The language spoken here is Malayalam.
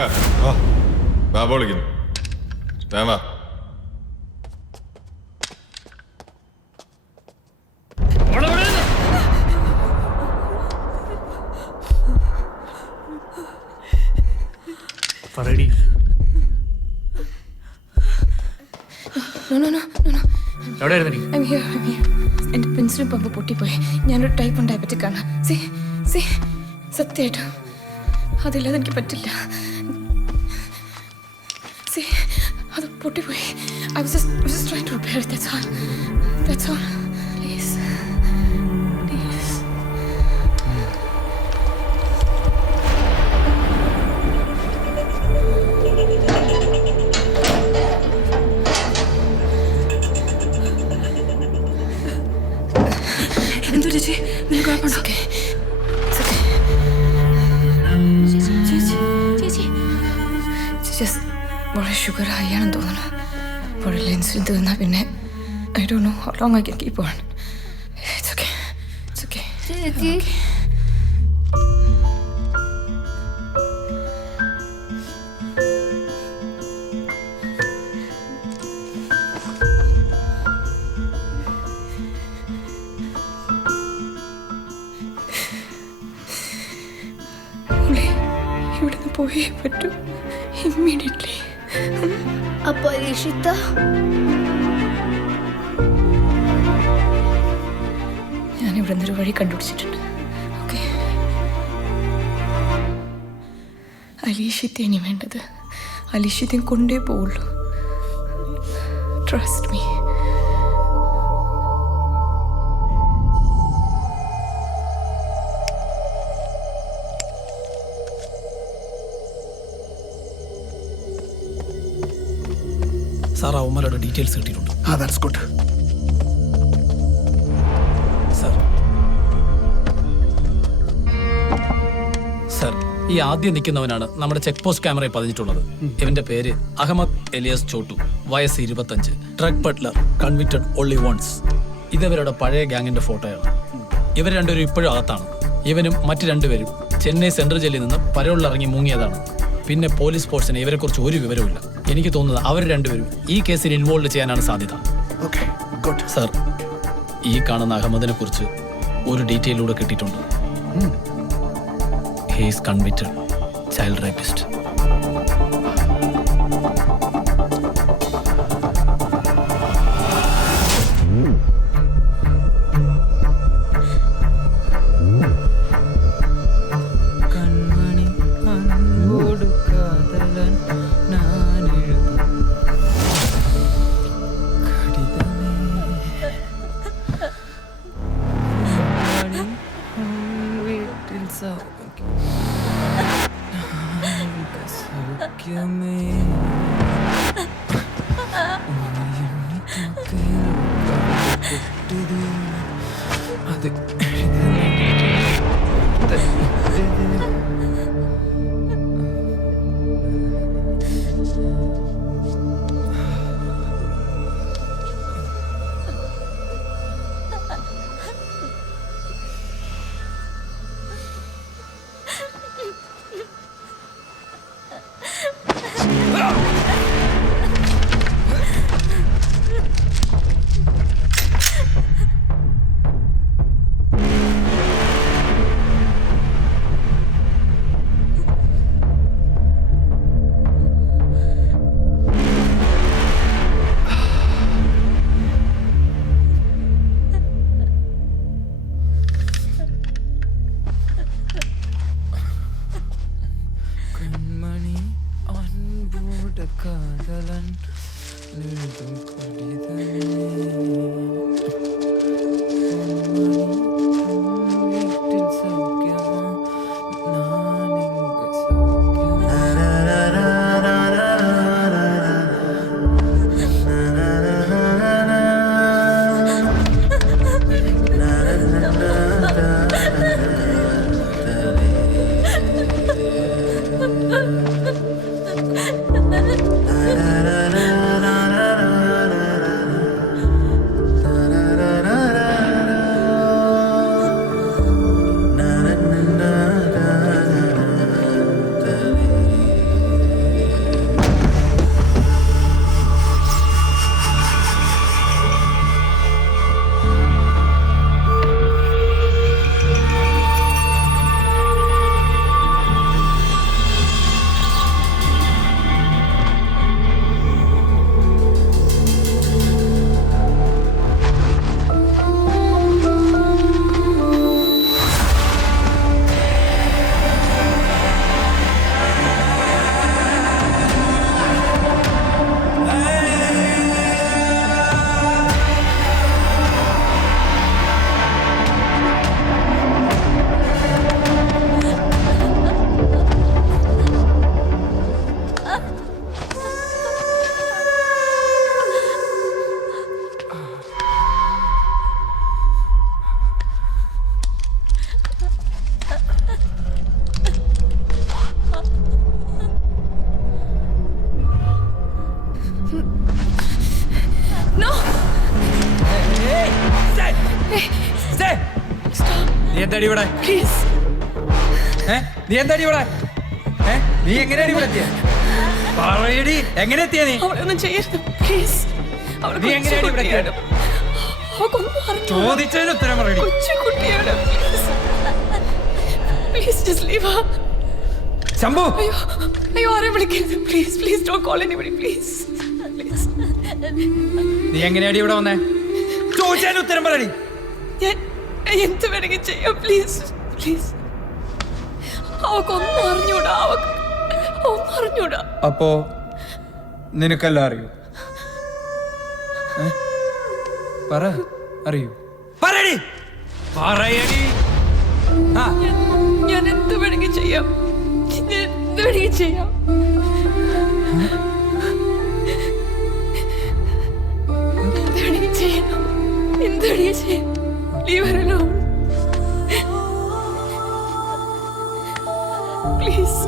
ആരാ ബാബ വിളിക്കുന്നു. വേമാ പറയടി. എവിടെയായിരുന്നു നീ? എന്റെ പെൻസിലും പമ്പ് പൊട്ടിപ്പോയി. ഞാനൊരു ടൈപ്പ് ഡയബറ്റിക് ആണ്. സത്യമായിട്ടും അതില്ലാതെ എനിക്ക് പറ്റില്ല. അത് പൊട്ടിപ്പോയി. I was just trying to repair it. That's all. Please. എന്തോ ചേച്ചി, നിനക്ക് കുഴപ്പമുണ്ടോ? വളരെ ഷുഗർ ഹൈ ആണെന്ന് തോന്നുന്നു. ഇപ്പോൾ ലെൻസിൽ തീർന്നാൽ പിന്നെ I don't know how long I can keep on. It's okay. ചേച്ചി ഇവിടുന്ന് പോയേ പറ്റൂ ഇമ്മീഡിയറ്റ്ലി. അപ്പൊ ഇഷിത്ത ഞാൻ ഇവിടെ നിന്നൊരു വഴി കണ്ടുപിടിച്ചിട്ടുണ്ട്. ഓക്കെ, അലീഷിത്തെ ഇനി വേണ്ടത്. അലീഷിത്തെ കൊണ്ടേ പോവുള്ളൂ. Trust me. സാർ അവന്മാരുടെ ഡീറ്റെയിൽസ് കിട്ടിയിട്ടുണ്ട്. That's good. സർ, ഈ ആദ്യം നിൽക്കുന്നവനാണ് നമ്മുടെ ചെക്ക് പോസ്റ്റ് ക്യാമറയിൽ പതിഞ്ഞിട്ടുള്ളത്. ഇവന്റെ പേര് അഹമ്മദ് എലിയസ് ചോട്ടു, വയസ്സ് 25, drug butler, convicted only once. ഇതവരുടെ പഴയ ഗ്യാങ്ങിന്റെ ഫോട്ടോയാണ്. ഇവർ രണ്ടുപേരും ഇപ്പോഴും അകത്താണ്. ഇവനും മറ്റു രണ്ടുപേരും ചെന്നൈ സെൻട്രൽ ജയിലിൽ നിന്ന് പരോളിലിറങ്ങി മുങ്ങിയതാണ്. പിന്നെ പോലീസ് ഫോഴ്സിന് ഇവരെക്കുറിച്ച് ഒരു വിവരവുമില്ല. എനിക്ക് തോന്നുന്നത് അവർ രണ്ടുപേരും ഈ കേസിൽ ഇൻവോൾവ് ചെയ്യാനാണ് സാധ്യത. സർ, ഈ കാണുന്ന അഹമ്മദിനെ കുറിച്ച് ഒരു ഡീറ്റെയിലൂടെ കിട്ടിയിട്ടുണ്ട്. He is convicted child rapist. നീ എന്താടി ഇവിടെ? പ്ലീസ് നീ എന്താടി ഇവിടെ? നീ എങ്ങനെയാണ് ഇവിടെ എത്തിയ? പറയടി, എങ്ങനെ എത്തിയ നീ? അവളെ ഒന്നും ചെയ്യരുത് പ്ലീസ്. നീ എങ്ങനെയാണ് ഇവിടെ എത്തിയത്? ചോദിച്ചതിന് ഉത്തരം പറയടി. കൊച്ചുകുട്ടിയാണ് please just leave her. Shambhu, അയ്യോ അയ്യോ ആരെ വിളിക്കരുത് please please don't call anybody please please. നീ എങ്ങനെയാടി ഇവിടെ വന്നേ? ചോദിച്ചതിന് ഉത്തരം പറയടി. ഞാൻ എന്ത് വേണമെങ്കിൽ ചെയ്യാം പ്ലീസ് പ്ലീസ്. അവക്കൊന്നും അറിഞ്ഞൂടാ, ഒന്നും അറിഞ്ഞൂടാ. അപ്പോ നിനക്കെല്ലാം അറിയൂ? പറ, അറിയൂ? പറയടി, പറയടി. ഞാൻ എന്ത് വേണമെങ്കിൽ ചെയ്യാം, ഞാൻ എന്ത് വേണമെങ്കിൽ ചെയ്യാം. എന്ത് വേണമെങ്കിൽ ചെയ്യാം, എന്ത് വേണമെങ്കിൽ ചെയ്യാം. Leave Har alone please.